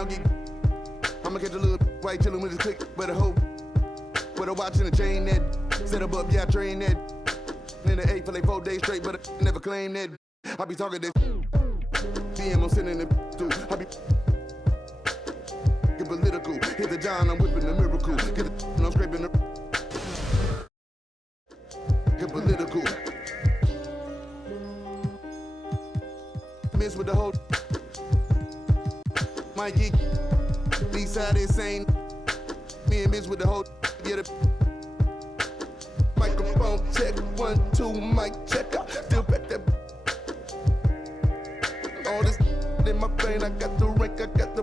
around, I'ma catch a little white chillin' with his click, but a hoe. With a watch and a chain that set up, yeah, I train that. In the 8 for like 4 days straight, but I never claim that. I be talking that DM, I'm sending it through. I be get political. Hit the John, I'm whipping the miracle. Get the and I'm scraping the get political. Miss with the whole Mikey. East side insane. Me and miss with the whole get it. Microphone check, 1, 2, mic check. I still back that. All this in my brain, I got the rank, I got the.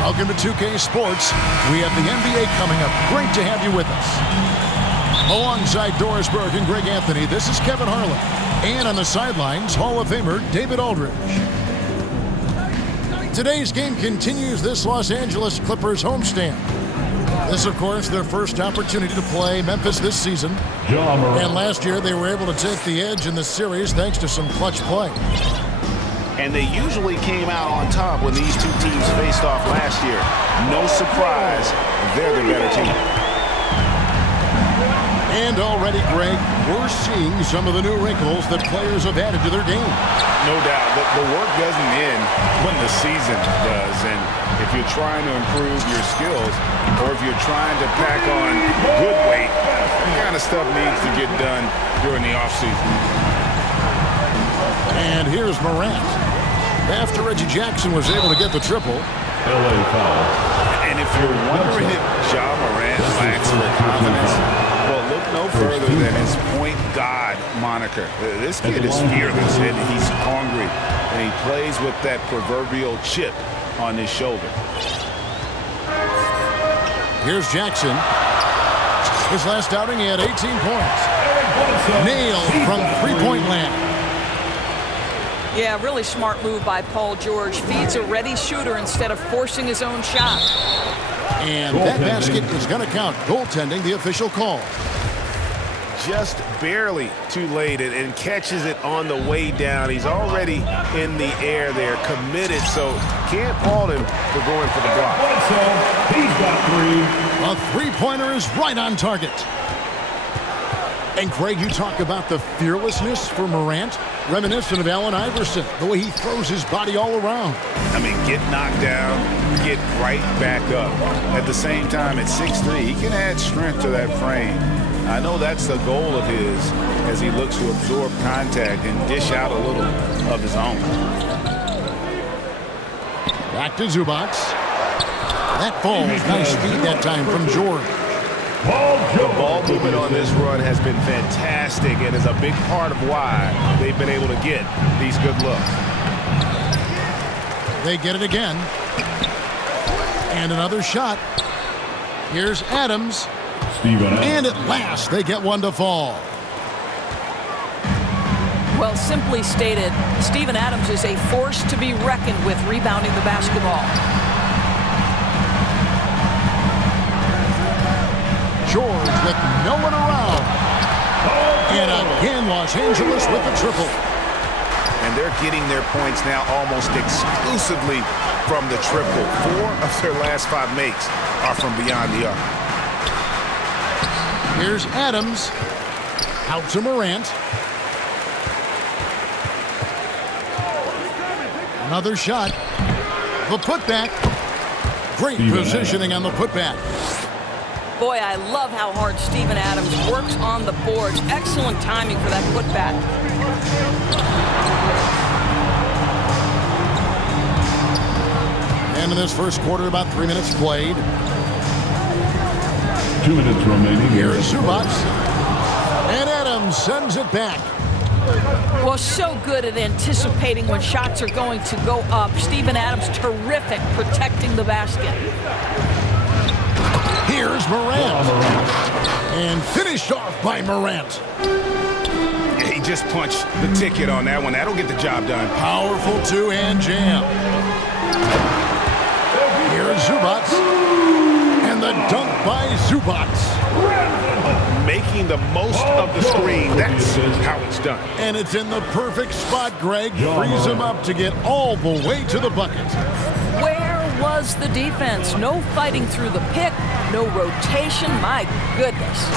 Welcome to 2K Sports. We have the NBA coming up. Great to have you with us. Alongside Doris Burke and Greg Anthony, this is Kevin Harlan. And on the sidelines, Hall of Famer David Aldridge. Today's game continues this Los Angeles Clippers homestand. This, of course, their first opportunity to play Memphis this season. And last year, they were able to take the edge in the series thanks to some clutch play. And they usually came out on top when these two teams faced off last year. No surprise, they're the better team. And already, Greg, we're seeing some of the new wrinkles that players have added to their game. No doubt. The work doesn't end when the season does. And if you're trying to improve your skills or if you're trying to pack on good weight, that kind of stuff needs to get done during the offseason. And here's Morant. After Reggie Jackson was able to get the triple. LA foul. And if you're wondering if Ja Morant lacks the confidence, well, look no further than his point guard moniker. This kid is fearless, and he's hungry, and he plays with that proverbial chip on his shoulder. Here's Jackson. His last outing, he had 18 points. Nailed from three-point land. Yeah, really smart move by Paul George. Feeds a ready shooter instead of forcing his own shot. And that basket is going to count. Goaltending, the official call. Just barely too late and catches it on the way down. He's already in the air there, committed, so can't fault him for going for the block. He's got 3. A three-pointer is right on target. And Craig, you talk about the fearlessness for Morant, reminiscent of Allen Iverson, the way he throws his body all around. I mean, get knocked down, get right back up. At the same time, at 6'3", he can add strength to that frame. I know that's the goal of his as he looks to absorb contact and dish out a little of his own. Back to Zubac. That falls. Nice speed that time from George. The ball movement on this run has been fantastic and is a big part of why they've been able to get these good looks. They get it again. And another shot. Here's Adams. And at last, they get one to fall. Well, simply stated, Steven Adams is a force to be reckoned with rebounding the basketball. George with no one around. And again, Los Angeles with the triple. And they're getting their points now almost exclusively from the triple. 4 of their last 5 makes are from beyond the arc. Here's Adams. Out to Morant. Another shot. The putback. Great positioning on the putback. Boy, I love how hard Steven Adams works on the boards. Excellent timing for that putback. And in this first quarter, about 3 minutes played. 2 minutes remaining. Here's Zubac. And Adams sends it back. Well, so good at anticipating when shots are going to go up. Steven Adams, terrific protecting the basket. Here's Morant. And finished off by Morant. Yeah, he just punched the ticket on that one. That'll get the job done. Powerful two-hand jam. Here's Zubac. And the dunk by Zubac. making the most of the screen. That's how it's done. And it's in the perfect spot, Greg. Frees him up to get all the way to the bucket. Where was the defense? No fighting through the pick, no rotation. My goodness.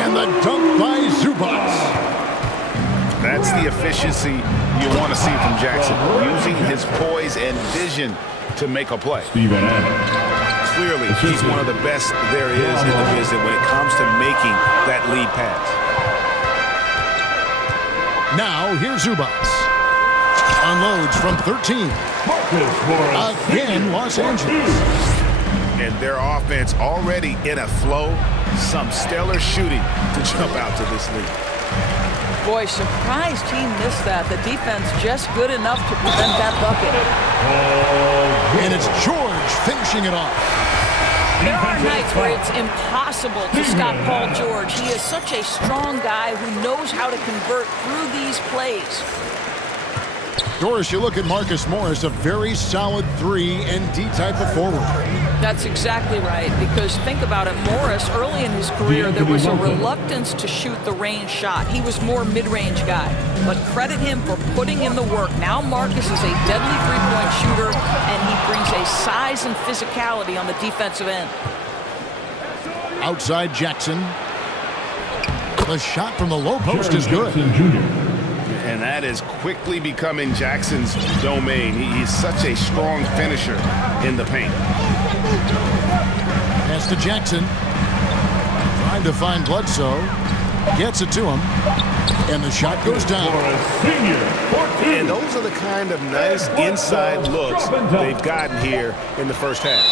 And the dunk by Zubac. That's the efficiency you want to see from Jackson, using his poise and vision to make a play. Steven Adams. Clearly, he's one of the best there is in the business when it comes to making that lead pass. Now, here's Zubac. Unloads from 13. Again, Los Angeles. And their offense already in a flow. Some stellar shooting to jump out to this lead. Boy, surprised he missed that. The defense just good enough to prevent that bucket. And it's George finishing it off. There are nights where it's impossible to stop Paul George. He is such a strong guy who knows how to convert through these plays. Doris, you look at Marcus Morris, a very solid 3-and-D type of forward. That's exactly right, because think about it, Morris, early in his career, there was a reluctance to shoot the range shot. He was more mid-range guy, but credit him for putting in the work. Now Marcus is a deadly three-point shooter, and he brings a size and physicality on the defensive end. Outside Jackson. The shot from the low post is good. And that is quickly becoming Jackson's domain. He's such a strong finisher in the paint. Pass to Jackson. Trying to find Bledsoe. Gets it to him. And the shot goes down. And those are the kind of nice inside looks they've gotten here in the first half.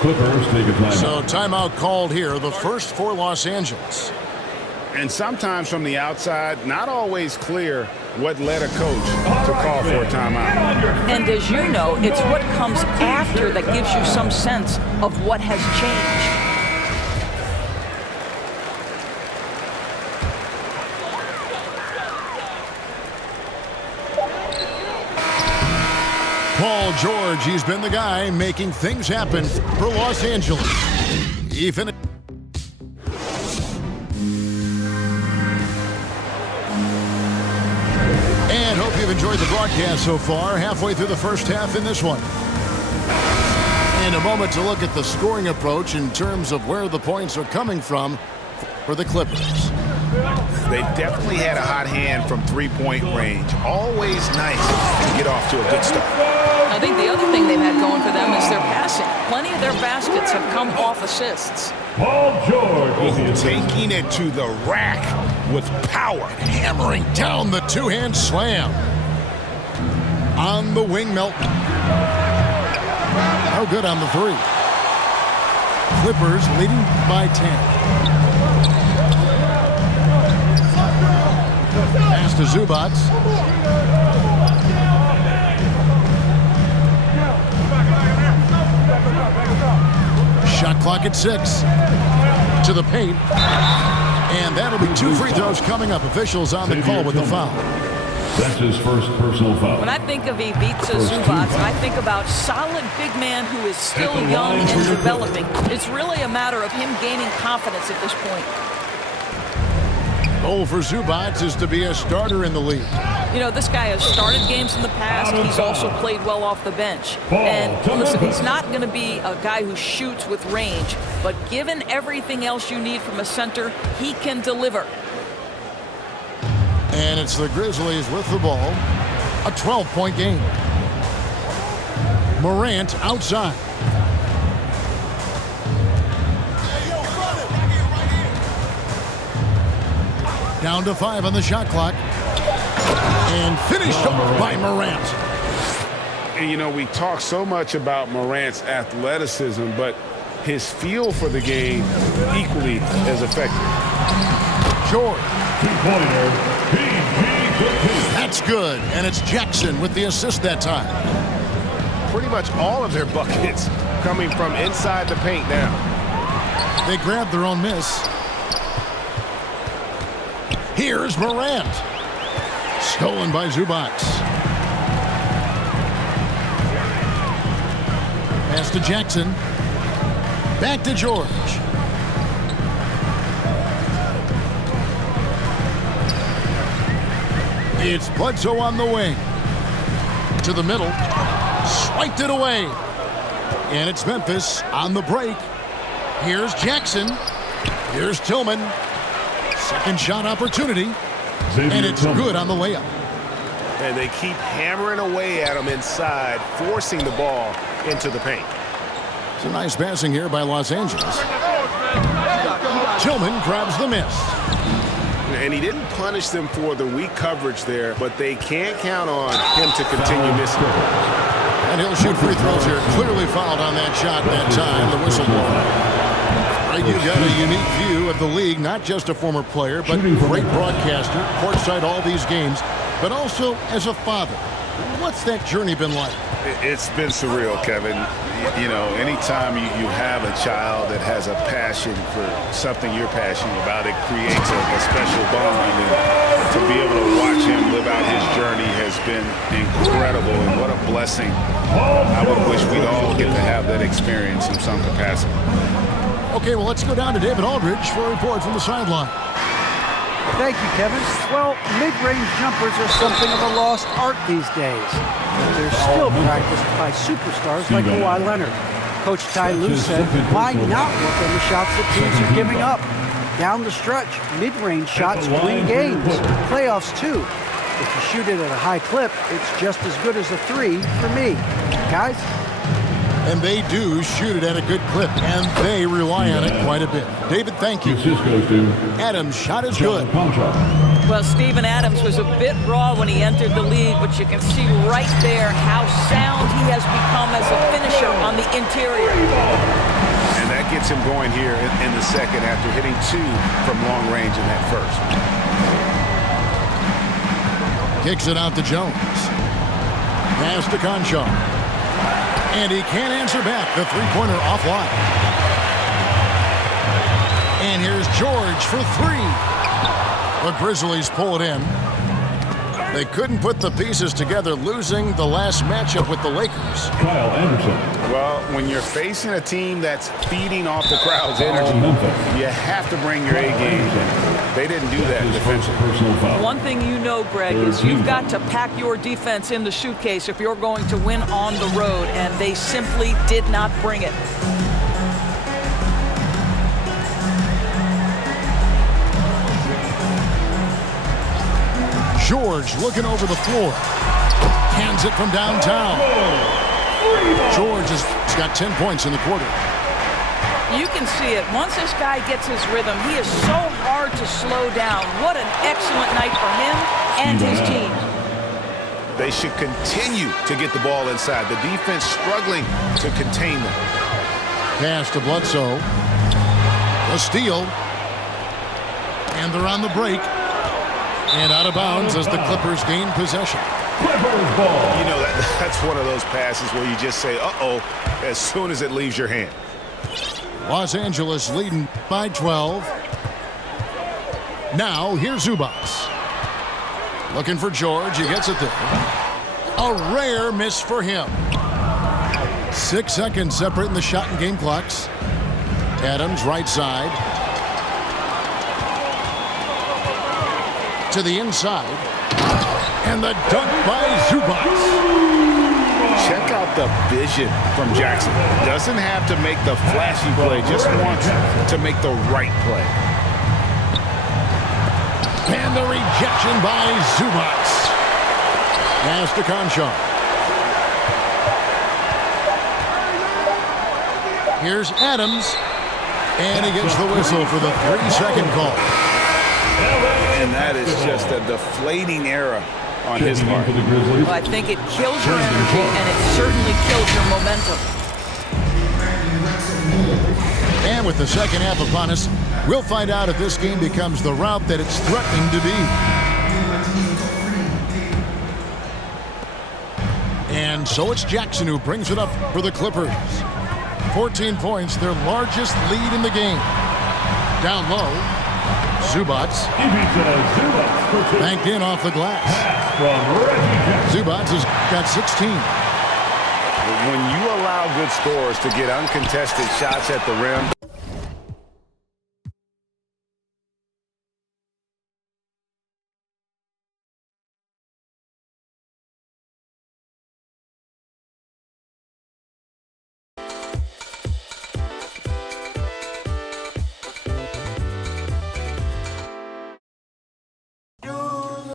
Clippers take a timeout. So timeout called here, the first for Los Angeles. And sometimes from the outside, not always clear what led a coach to call for a timeout. And as you know, it's what comes after that gives you some sense of what has changed. Paul George, he's been the guy making things happen for Los Angeles. He finished. And hope you've enjoyed the broadcast so far. Halfway through the first half in this one. And a moment to look at the scoring approach in terms of where the points are coming from for the Clippers. They've definitely had a hot hand from three-point range. Always nice to get off to a good start. I think the other thing they've had going for them is their passing. Plenty of their baskets have come off assists. Paul George taking it to the rack with power. Hammering down the two-hand slam. On the wing, Melton. No good on the three. Clippers leading by 10. Pass to Zubac. Shot clock at 6. To the paint. And that'll be 2 free throws coming up. Officials on the call with the foul. That's his first personal foul. When I think of Ivica Zubac, I think about solid big man who is still young and developing. It's really a matter of him gaining confidence at this point. Goal for Zubac is to be a starter in the league. You know, this guy has started games in the past. He's also played well off the bench. And listen, he's not going to be a guy who shoots with range, but given everything else you need from a center, he can deliver. And it's the Grizzlies with the ball. A 12-point game. Morant outside. Down to 5 on the shot clock. And finished off by Morant. And you know, we talk so much about Morant's athleticism, but his feel for the game equally as effective. George. Two-pointer. That's good. And it's Jackson with the assist that time. Pretty much all of their buckets coming from inside the paint now. They grabbed their own miss. Here's Morant. Stolen by Zubac. Pass to Jackson. Back to George. It's Bledsoe on the wing. To the middle. Swiped it away. And it's Memphis on the break. Here's Jackson. Here's Tillman. Second shot opportunity. And it's good on the layup. And they keep hammering away at him inside, forcing the ball into the paint. It's a nice passing here by Los Angeles. Tillman grabs the miss. And he didn't punish them for the weak coverage there, but they can't count on him to continue missing. And he'll shoot free throws here. Clearly fouled on that shot that time. The whistle blown. You've got a unique view of the league, not just a former player, but great broadcaster, courtside all these games, but also as a father. What's that journey been like? It's been surreal, Kevin. You know, anytime you have a child that has a passion for something you're passionate about, it creates a special bond. And to be able to watch him live out his journey has been incredible, and what a blessing. I would wish we'd all get to have that experience in some capacity. Okay, well, let's go down to David Aldridge for a report from the sideline. Thank you, Kevin. Well, mid-range jumpers are something of a lost art these days. They're still practiced by superstars like Kawhi Leonard. Coach Ty Lue said, why not work on the shots that teams are giving up? Down the stretch, mid-range shots win games, playoffs too. If you shoot it at a high clip, it's just as good as a three for me. Guys? And they do shoot it at a good clip, and they rely on it quite a bit. David, thank you. Adams' shot is good. Well, Steven Adams was a bit raw when he entered the league, but you can see right there how sound he has become as a finisher on the interior. And that gets him going here in the second after hitting 2 from long range in that first. Kicks it out to Jones. Pass to Conchar. And he can't answer back. The three-pointer offline. And here's George for 3. The Grizzlies pull it in. They couldn't put the pieces together, losing the last matchup with the Lakers. Kyle Anderson. Well, when you're facing a team that's feeding off the crowd's energy, you have to bring your A game. They didn't do that defensively. One thing you know, Greg, is you've got to pack your defense in the suitcase if you're going to win on the road, and they simply did not bring it. George looking over the floor. Hands it from downtown. George has got 10 points in the quarter. You can see it. Once this guy gets his rhythm, he is so hard to slow down. What an excellent night for him and his team. They should continue to get the ball inside. The defense struggling to contain them. Pass to Bledsoe. A steal. And they're on the break. And out of bounds as the Clippers gain possession. Clippers ball. You know, that's one of those passes where you just say, uh-oh, as soon as it leaves your hand. Los Angeles leading by 12. Now, here's Zubac. Looking for George. He gets it there. A rare miss for him. 6 seconds separating the shot and game clocks. Adams, right side. To the inside. And the dunk by Zubac. Check out the vision from Jackson. Doesn't have to make the flashy play, just wants to make the right play. And the rejection by Zubac. Pass to Conchar. Here's Adams. And he gets the whistle for the 3-second call. And that is just a deflating error on his part. Well, I think it kills your energy, and it certainly kills your momentum. And with the second half upon us, we'll find out if this game becomes the route that it's threatening to be. And so it's Jackson who brings it up for the Clippers. 14 points, their largest lead in the game. Down low, Zubac. Banked in off the glass. Zubac has got 16. When you allow good scorers to get uncontested shots at the rim,